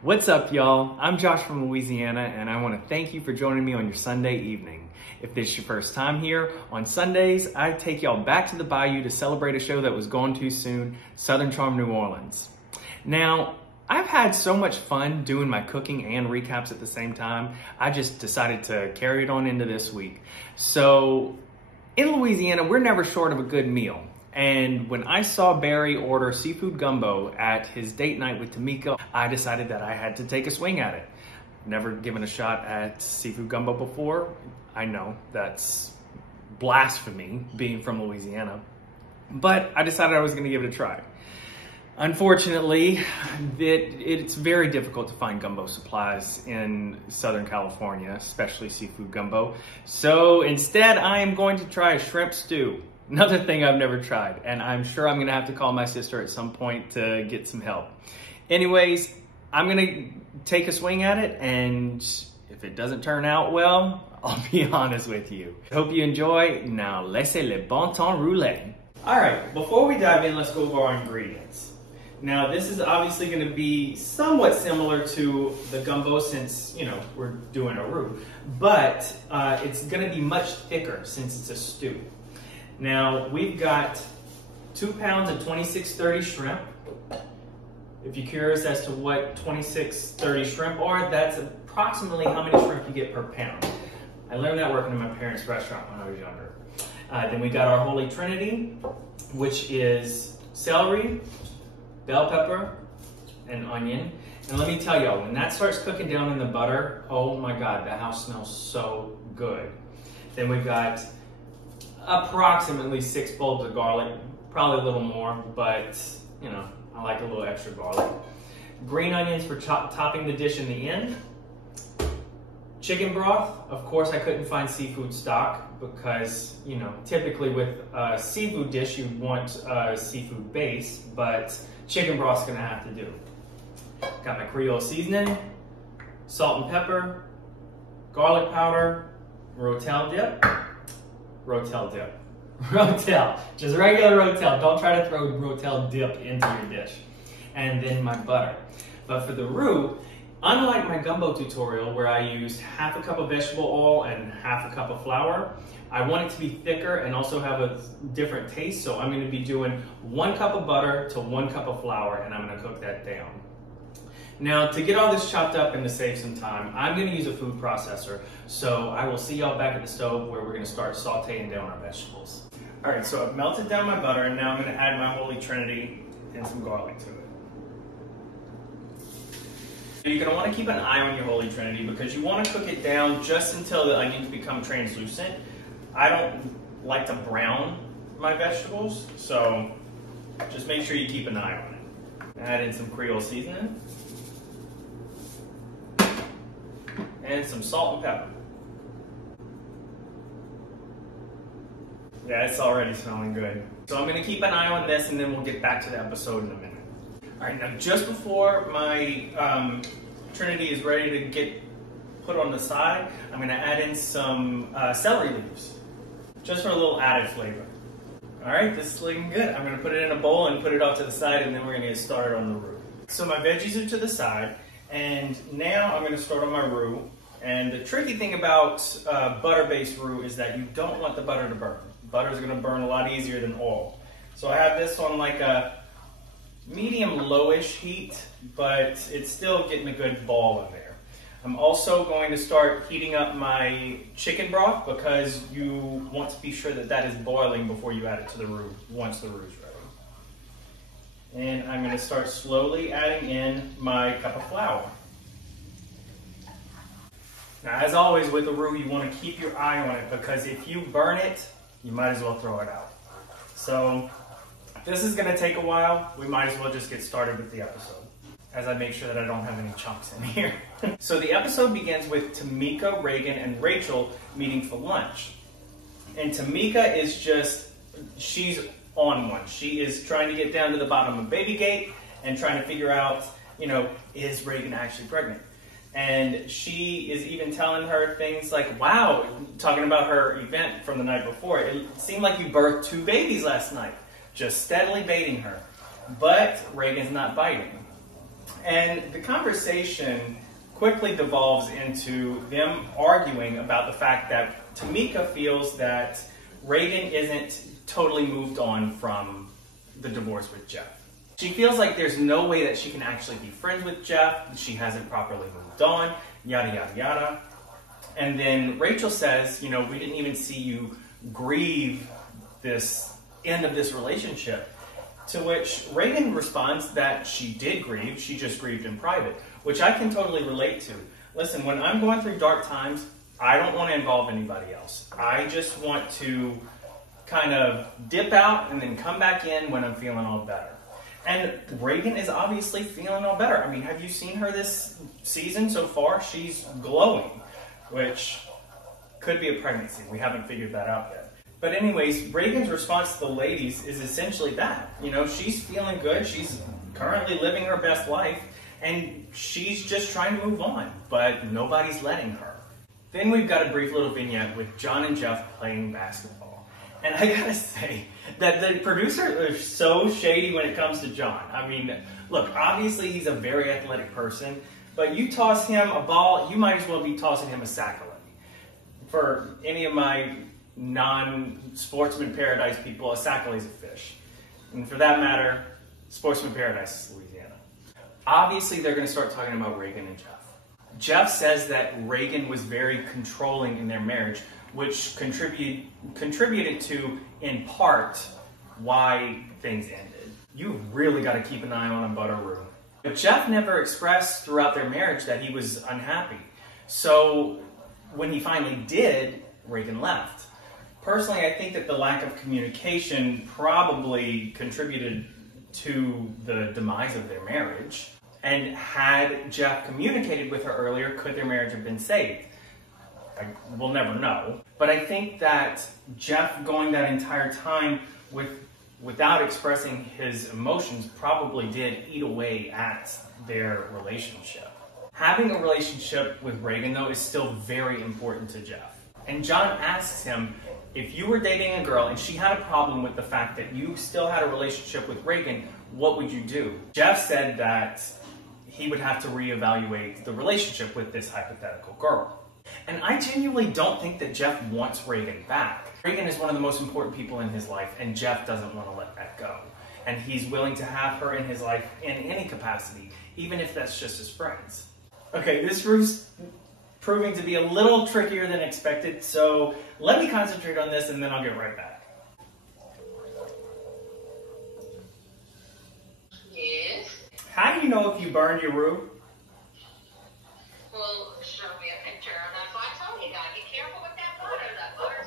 What's up, y'all? I'm Josh from Louisiana, and I want to thank you for joining me on your Sunday evening. If this is your first time here, on Sundays, I take y'all back to the bayou to celebrate a show that was gone too soon, Southern Charm New Orleans. Now, I've had so much fun doing my cooking and recaps at the same time, I just decided to carry it on into this week. So, in Louisiana, we're never short of a good meal. And when I saw Barry order seafood gumbo at his date night with Tamika, I decided that I had to take a swing at it. Never given a shot at seafood gumbo before. I know that's blasphemy, being from Louisiana. But I decided I was going to give it a try. Unfortunately, it's very difficult to find gumbo supplies in Southern California, especially seafood gumbo. So instead, I am going to try a shrimp stew. Another thing I've never tried, and I'm sure I'm gonna have to call my sister at some point to get some help. Anyways, I'm gonna take a swing at it, and if it doesn't turn out well, I'll be honest with you. Hope you enjoy. Now, laissez le bon temps rouler. All right, before we dive in, let's go over our ingredients. Now, this is obviously gonna be somewhat similar to the gumbo since, we're doing a roux, but it's gonna be much thicker since it's a stew. Now, we've got 2 pounds of 2630 shrimp. If you're curious as to what 2630 shrimp are, that's approximately how many shrimp you get per pound. I learned that working in my parents' restaurant when I was younger. Then we got our holy trinity, which is celery, bell pepper, and onion. And let me tell y'all, when that starts cooking down in the butter, oh my God, the house smells so good. Then we've got approximately 6 bulbs of garlic, probably a little more, but I like a little extra garlic. Green onions for topping the dish in the end. Chicken broth, of course I couldn't find seafood stock because, typically with a seafood dish you want a seafood base, but chicken broth's gonna have to do. Got my creole seasoning, salt and pepper, garlic powder, Rotel dip. Rotel dip. Rotel. Just regular Rotel. Don't try to throw Rotel dip into your dish. And then my butter. But for the roux, unlike my gumbo tutorial where I used half a cup of vegetable oil and half a cup of flour, I want it to be thicker and also have a different taste. So I'm going to be doing 1 cup of butter to 1 cup of flour, and I'm going to cook that down. Now, to get all this chopped up and to save some time, I'm gonna use a food processor. So I will see y'all back at the stove where we're gonna start sauteing down our vegetables. All right, so I've melted down my butter and now I'm gonna add my holy trinity and some garlic to it. You're gonna wanna keep an eye on your holy trinity because you wanna cook it down just until the onions become translucent. I don't like to brown my vegetables, so just make sure you keep an eye on it. Add in some creole seasoning. And some salt and pepper. Yeah, it's already smelling good. So I'm gonna keep an eye on this and then we'll get back to the episode in a minute. All right, now just before my trinity is ready to get put on the side, I'm gonna add in some celery leaves, just for a little added flavor. All right, this is looking good. I'm gonna put it in a bowl and put it off to the side and then we're gonna get started on the roux. So my veggies are to the side and now I'm gonna start on my roux. And the tricky thing about butter-based roux is that you don't want the butter to burn. Butter's gonna burn a lot easier than oil. So I have this on like a medium lowish heat, but it's still getting a good ball in there. I'm also going to start heating up my chicken broth because you want to be sure that that is boiling before you add it to the roux, once the roux is ready. And I'm gonna start slowly adding in my cup of flour. Now, as always with a roux, you want to keep your eye on it because if you burn it, you might as well throw it out. So, this is going to take a while. We might as well just get started with the episode as I make sure that I don't have any chunks in here. So the episode begins with Tamika, Reagan, and Rachel meeting for lunch. And Tamika is she's on one. She is trying to get down to the bottom of baby gate and trying to figure out, is Reagan actually pregnant? And she is even telling her things like, wow, talking about her event from the night before. It seemed like you birthed 2 babies last night. Just steadily baiting her. But Reagan's not biting. And the conversation quickly devolves into them arguing about the fact that Tamika feels that Reagan isn't totally moved on from the divorce with Jeff. She feels like there's no way that she can actually be friends with Jeff, she hasn't properly moved on, yada, yada, yada. And then Rachel says, you know, we didn't even see you grieve this end of this relationship. To which Reagan responds that she did grieve, she just grieved in private, which I can totally relate to. Listen, when I'm going through dark times, I don't want to involve anybody else. I just want to kind of dip out and then come back in when I'm feeling all better. And Reagan is obviously feeling all better. I mean, have you seen her this season so far? She's glowing, which could be a pregnancy. We haven't figured that out yet. But anyways, Reagan's response to the ladies is essentially that. You know, she's feeling good. She's currently living her best life. And she's just trying to move on. But nobody's letting her. Then we've got a brief little vignette with John and Jeff playing basketball. And I gotta say that the producers are so shady when it comes to John. I mean, look, obviously he's a very athletic person. But you toss him a ball, you might as well be tossing him a saccharin. For any of my non-Sportsman Paradise people, a saccharin is a fish. And for that matter, Sportsman Paradise is Louisiana. Obviously, they're going to start talking about Reagan and Jeff. Jeff says that Reagan was very controlling in their marriage, which contributed to, in part, why things ended. You really got to keep an eye on a butter roux. But Jeff never expressed throughout their marriage that he was unhappy. So when he finally did, Reagan left. Personally, I think that the lack of communication probably contributed to the demise of their marriage. And had Jeff communicated with her earlier, could their marriage have been saved? We'll never know. But I think that Jeff going that entire time without expressing his emotions probably did eat away at their relationship. Having a relationship with Reagan, though, is still very important to Jeff. And John asks him, if you were dating a girl and she had a problem with the fact that you still had a relationship with Reagan, what would you do? Jeff said that he would have to reevaluate the relationship with this hypothetical girl. And I genuinely don't think that Jeff wants Reagan back. Reagan is one of the most important people in his life, and Jeff doesn't want to let that go. And he's willing to have her in his life in any capacity, even if that's just as friends. Okay, this roux's proving to be a little trickier than expected, so let me concentrate on this and then I'll get right back. Yes? How do you know if you burned your roux? Well, show me a picture. That's why I told you, gotta be careful with that butter. That butter's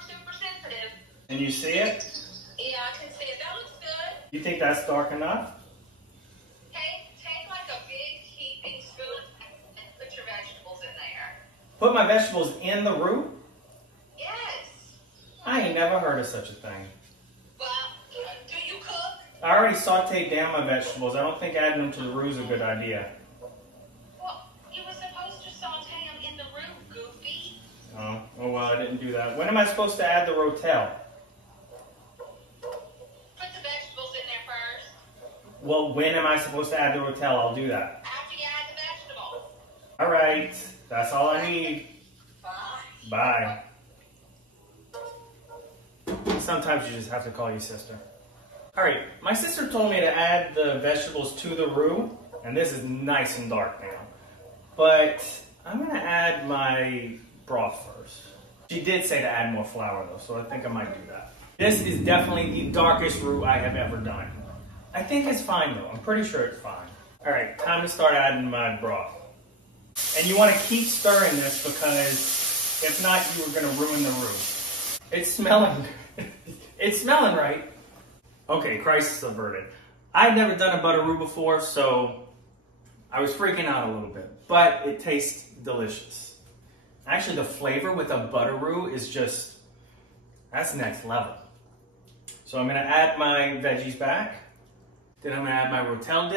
super sensitive. And you see it? Yeah, I can see it. That looks good. You think that's dark enough? Take like a big heaping spoon and put your vegetables in there. Put my vegetables in the roux? Yes. I ain't never heard of such a thing. Well, do you cook? I already sauteed down my vegetables. I don't think adding them to the roux is a good idea. Well, you were supposed to saute them in the roux, goofy. Oh well, I didn't do that. When am I supposed to add the Rotel? Put the vegetables in there first. Well, when am I supposed to add the Rotel? I'll do that. After you add the vegetables. All right, that's all I need. Bye. Bye. Sometimes you just have to call your sister. All right, my sister told me to add the vegetables to the roux, and this is nice and dark now. But I'm gonna add my broth first. She did say to add more flour though, so I think I might do that. This is definitely the darkest roux I have ever done. I think it's fine though, I'm pretty sure it's fine. All right, time to start adding my broth. And you wanna keep stirring this because if not, you are gonna ruin the roux. It's smelling, it's smelling right. Okay, crisis averted. I've never done a butter roux before, so I was freaking out a little bit, but it tastes delicious. Actually, the flavor with a butter roux is just, that's next level. So I'm gonna add my veggies back. Then I'm gonna add my Rotel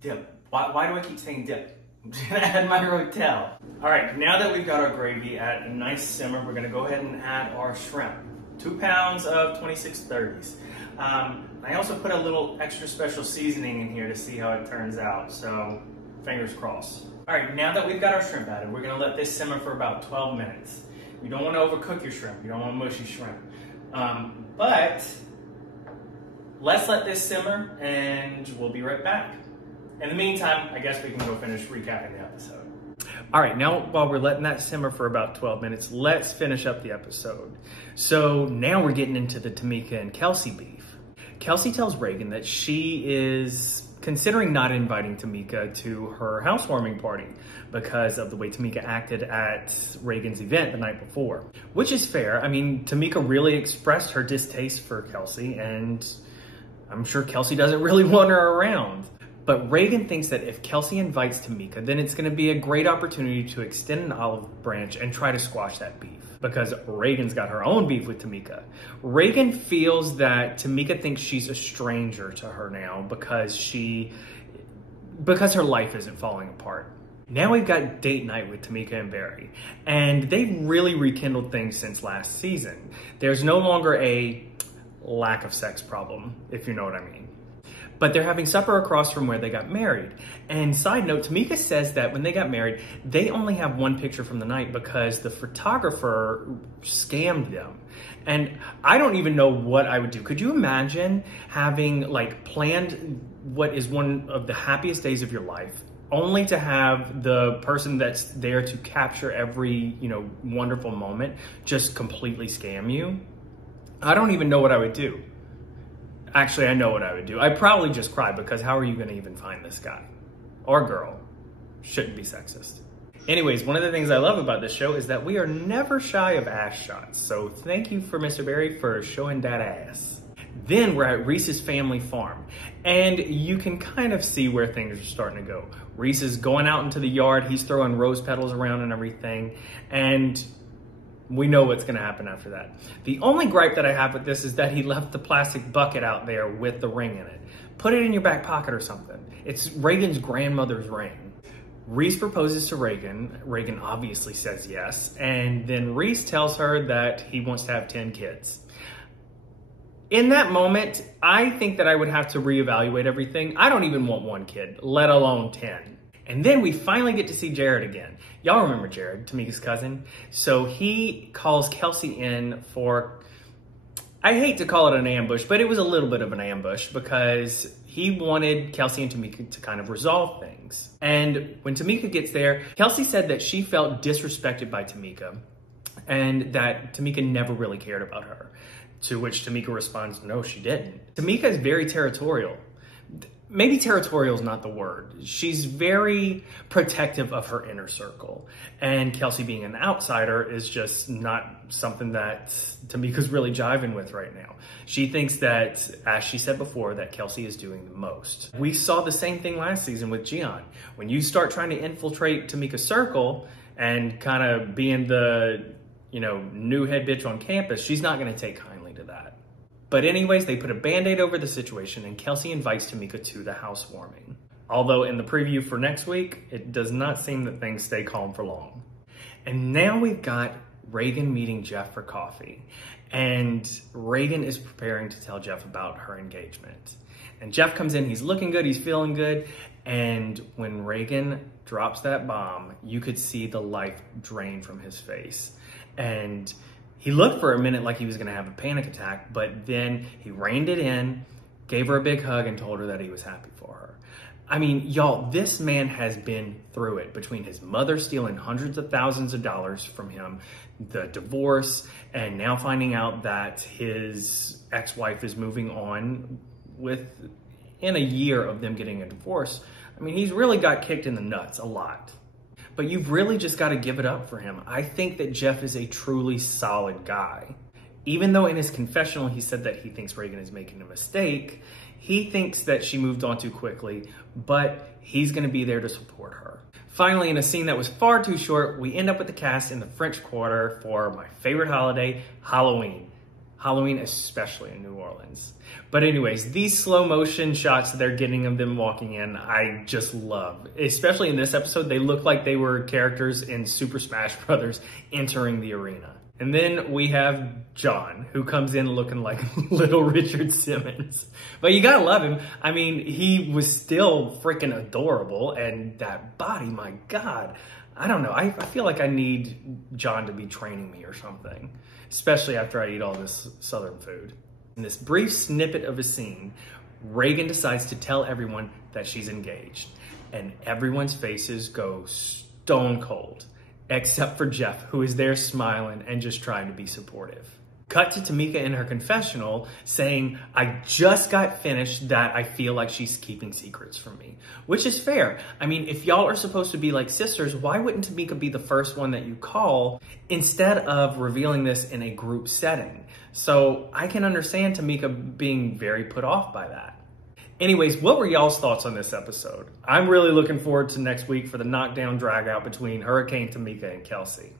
dip. Why do I keep saying dip? I'm just gonna add my Rotel. All right, now that we've got our gravy at a nice simmer, we're gonna go ahead and add our shrimp. 2 pounds of 2630s. I also put a little extra special seasoning in here to see how it turns out, so fingers crossed. All right, now that we've got our shrimp added, we're gonna let this simmer for about 12 minutes. You don't wanna overcook your shrimp. You don't want mushy shrimp. But let's let this simmer and we'll be right back. In the meantime, I guess we can go finish recapping the episode. All right, now while we're letting that simmer for about 12 minutes, let's finish up the episode. So now we're getting into the Tamika and Kelsey beef. Kelsey tells Reagan that she is considering not inviting Tamika to her housewarming party because of the way Tamika acted at Reagan's event the night before, which is fair. I mean, Tamika really expressed her distaste for Kelsey, and I'm sure Kelsey doesn't really want her around. But Reagan thinks that if Kelsey invites Tamika, then it's gonna be a great opportunity to extend an olive branch and try to squash that beef, because Reagan's got her own beef with Tamika. Reagan feels that Tamika thinks she's a stranger to her now because her life isn't falling apart. Now we've got date night with Tamika and Barry, and they've really rekindled things since last season. There's no longer a lack of sex problem, if you know what I mean. But they're having supper across from where they got married. And side note, Tamika says that when they got married, they only have one picture from the night because the photographer scammed them. And I don't even know what I would do. Could you imagine having like planned what is one of the happiest days of your life, only to have the person that's there to capture every, wonderful moment just completely scam you? I don't even know what I would do. Actually, I know what I would do. I'd probably just cry, because how are you gonna even find this guy or girl? Shouldn't be sexist. Anyways, one of the things I love about this show is that we are never shy of ass shots. So thank you for Mr. Barry for showing that ass. Then we're at Reese's family farm, and you can kind of see where things are starting to go. Reese is going out into the yard. He's throwing rose petals around and everything. And we know what's gonna happen after that. The only gripe that I have with this is that he left the plastic bucket out there with the ring in it. Put it in your back pocket or something. It's Reagan's grandmother's ring. Reese proposes to Reagan. Reagan obviously says yes. And then Reese tells her that he wants to have 10 kids. In that moment, I think that I would have to reevaluate everything. I don't even want 1 kid, let alone 10. And then we finally get to see Jared again. Y'all remember Jared, Tamika's cousin? So he calls Kelsey in for, I hate to call it an ambush, but it was a little bit of an ambush because he wanted Kelsey and Tamika to kind of resolve things. And when Tamika gets there, Kelsey said that she felt disrespected by Tamika and that Tamika never really cared about her. To which Tamika responds, no, she didn't. Tamika is very territorial. Maybe territorial is not the word. She's very protective of her inner circle. And Kelsey being an outsider is just not something that Tamika's really jiving with right now. She thinks that, as she said before, that Kelsey is doing the most. We saw the same thing last season with Gian. When you start trying to infiltrate Tamika's circle and kind of being the, new head bitch on campus, she's not gonna take kindly to that. But anyways, they put a Band-Aid over the situation and Kelsey invites Tamika to the housewarming. Although in the preview for next week, it does not seem that things stay calm for long. And now we've got Reagan meeting Jeff for coffee. And Reagan is preparing to tell Jeff about her engagement. And Jeff comes in, he's looking good, he's feeling good. And when Reagan drops that bomb, you could see the life drain from his face. And he looked for a minute like he was gonna have a panic attack, but then he reined it in, gave her a big hug, and told her that he was happy for her. I mean, y'all, this man has been through it, between his mother stealing hundreds of thousands of dollars from him, the divorce, and now finding out that his ex-wife is moving on in a year of them getting a divorce. I mean, he's really got kicked in the nuts a lot. But you've really just got to give it up for him. I think that Jeff is a truly solid guy. Even though in his confessional he said that he thinks Reagan is making a mistake, he thinks that she moved on too quickly, but he's going to be there to support her. Finally, in a scene that was far too short, we end up with the cast in the French Quarter for my favorite holiday, Halloween. Halloween, especially in New Orleans. But anyways, these slow motion shots that they're getting of them walking in, I just love. Especially in this episode, they look like they were characters in Super Smash Bros. Entering the arena. And then we have John, who comes in looking like little Richard Simmons. But you gotta love him. I mean, he was still freaking adorable, and that body, my God. I don't know, I feel like I need John to be training me or something, especially after I eat all this Southern food. In this brief snippet of a scene, Reagan decides to tell everyone that she's engaged, and everyone's faces go stone cold, except for Jeff, who is there smiling and just trying to be supportive. Cut to Tamika in her confessional saying, I just got finished that I feel like she's keeping secrets from me, which is fair. I mean, if y'all are supposed to be like sisters, why wouldn't Tamika be the first one that you call instead of revealing this in a group setting? So I can understand Tamika being very put off by that. Anyways, what were y'all's thoughts on this episode? I'm really looking forward to next week for the knockdown drag out between Hurricane Tamika and Kelsey.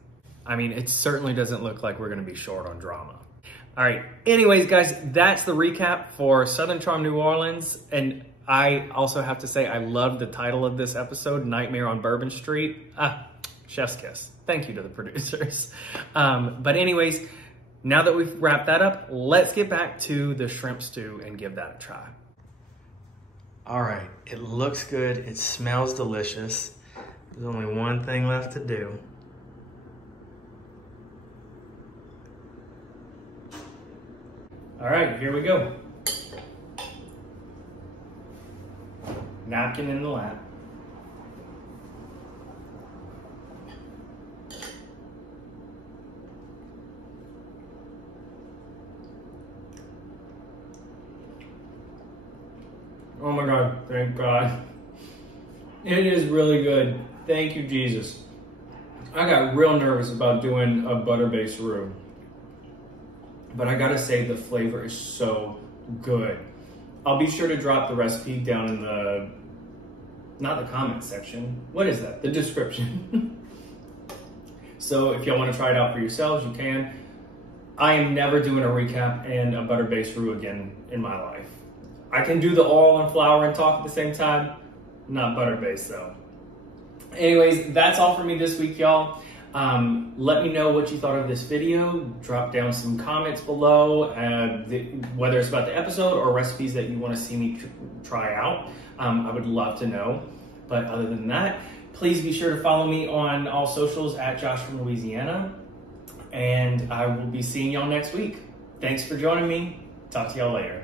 I mean, it certainly doesn't look like we're gonna be short on drama. All right, anyways, guys, that's the recap for Southern Charm New Orleans. And I also have to say, I love the title of this episode, Nightmare on Bourbon Street. Chef's kiss. Thank you to the producers. But anyways, now that we've wrapped that up, let's get back to the shrimp stew and give that a try. All right, it looks good. It smells delicious. There's only one thing left to do. All right, here we go. Napkin in the lap. Oh my God, thank God. It is really good. Thank you, Jesus. I got real nervous about doing a butter-based roux, but I gotta say the flavor is so good. I'll be sure to drop the recipe down in the, not the comment section. What is that? The description. So if y'all wanna try it out for yourselves, you can. I am never doing a recap and a butter-based roux again in my life. I can do the oil and flour and talk at the same time, not butter-based though. Anyways, that's all for me this week, y'all. Let me know what you thought of this video. Drop down some comments below, whether it's about the episode or recipes that you want to see me try out. I would love to know. But other than that, please be sure to follow me on all socials at Josh from Louisiana. And I will be seeing y'all next week. Thanks for joining me. Talk to y'all later.